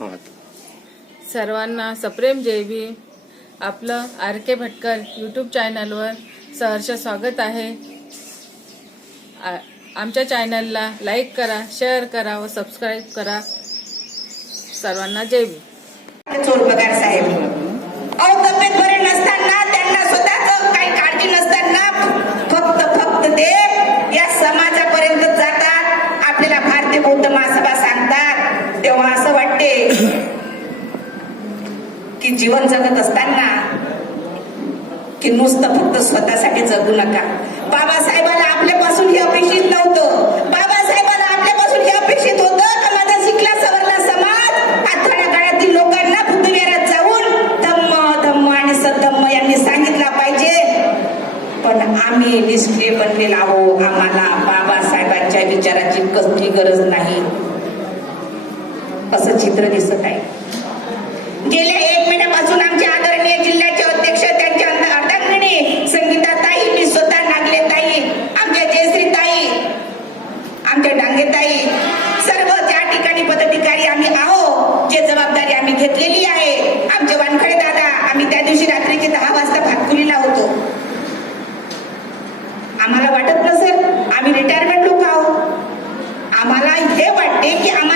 हा सर्वांना सप्रेम जय भीम. आपलं आर के भटकर यूट्यूब चॅनलवर सहर्ष स्वागत आहे. आमच्या चॅनलला लाईक करा शेअर करा व सबस्क्राईब करा. सर्वांना जय भीम. चोर पगार साहेब. अहो तब्येत बरे नसताना त्यांना स्वतःच काही काळजी नसताना फक्त फक्त ते की जीवन जगत असताना की नुसतं फक्त स्वतःसाठी जगू नका. बाबासाहेबाला आपल्यापासून हे अपेक्षित नव्हतं. बाबासाहेबाला आपल्यापासून हे अपेक्षित होतं का माझा शिकला सवरला समाज? आठवड्या काळातील लोकांना बुद्धविहारात जाऊन धम्म धम्म आणि सद्धम्म यांनी सांगितला पाहिजे. पण आम्ही निष्क्रिय बनलेला आहो आम्हाला बाबासाहेबांच्या विचाराची कसली गरज नाही. असं चित्र दिसत आहे. गेल्या डांगे सर्व ज्या ठिकाणी पदाधिकारी आम्ही आहो जे जबाबदारी आम्ही घेतलेली आहे. आमचे वानखडे दादा आम्ही त्या दिवशी रात्रीचे दहा वाजता भातकुलीला होतो. आम्हाला वाटत नसेल आम्ही रिटायरमेंट लोक आहोत. आम्हाला हे वाटते की आम्हाला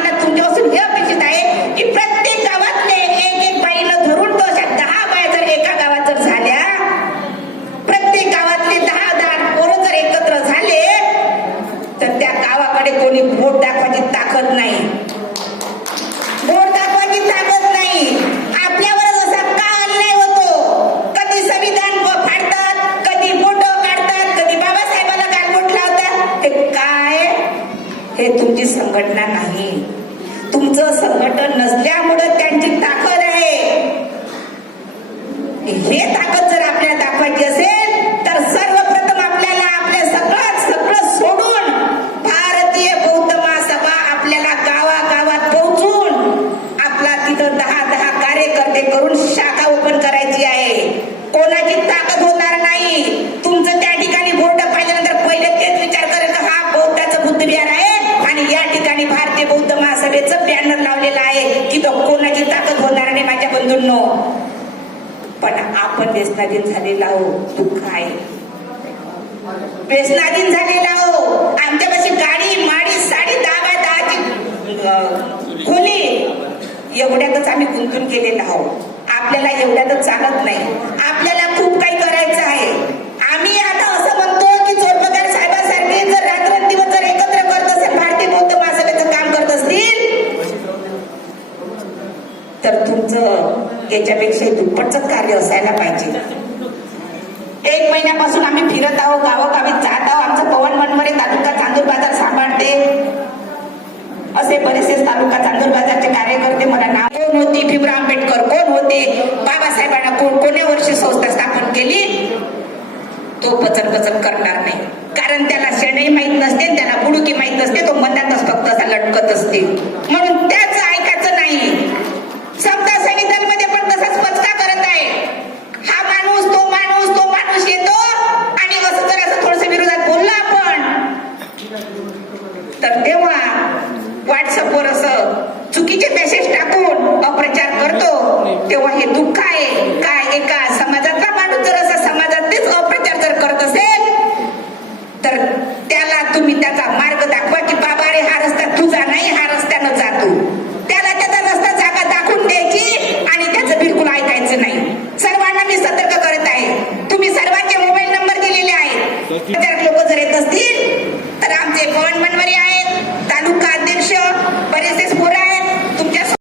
संघटना नाही. तुमचं संघटन नसल्यामुळं त्यांची ताकद आहे. हे ताकद जर आपल्याला दाखवायची असेल नो पण आपण व्यसनाधीन झालेला आहो दुःख आहे. व्यसनाधीन झालेला आहो आमच्यापाशी गाडी माडी साडी दहा बाय दहाची अं, एवढ्यातच आम्ही गुंतून गेलेला आहोत. आपल्याला एवढ्यातच चालत नाही. त्याच्यापेक्षा याच्यापेक्षा दुप्पटच कार्य असायला पाहिजे. एक महिन्यापासून आम्ही फिरत आहोत गावोगावी जात आहोत. आमचं पवन मनमरे तालुका चांदूर बाजार सांभाळते. असे बरेचसे तालुका चांदूर बाजारचे कार्यकर्ते मला नाव कोण होती. भीमराव आंबेडकर कोण होते? बाबासाहेबांना कोण कोण्या वर्षी संस्था स्थापन केली? तो पचन पचन करणार नाही. कारण त्याला शेणही माहीत नसते त्याला बुडुकी माहीत नसते. तो मनातच फक्त असा लटकत असते. म्हणून त्याच ऐकायचं नाही समता संविधानमध्ये पण तसाच पचका करत आहे हा माणूस तो माणूस तो माणूस येतो आणि असं जर असं थोडस विरोधात बोलला आपण तर तेव्हा व्हॉट्सअपवर असं चुकीचे मेसेज टाकून अप्रचार करतो तेव्हा हे दुःख आहे. काय एका समाजातला माणूस जर असा समाजात तेच अप्रचार जर करत असेल तर त्याला तुम्ही त्याचा मार्ग दाखवा की बाबा रे हा रस्ता तुझा नाही हा रस्त्यानं जातो त्याला त्याचा रस्ता जागा दाखवून द्यायची आणि त्याचं बिलकुल ऐकायचं नाही. सर्वांना मी सतर्क करत आहे. तुम्ही सर्वांचे मोबाईल नंबर दिलेले आहेत. लोक जर येत असतील तर आमचे आहे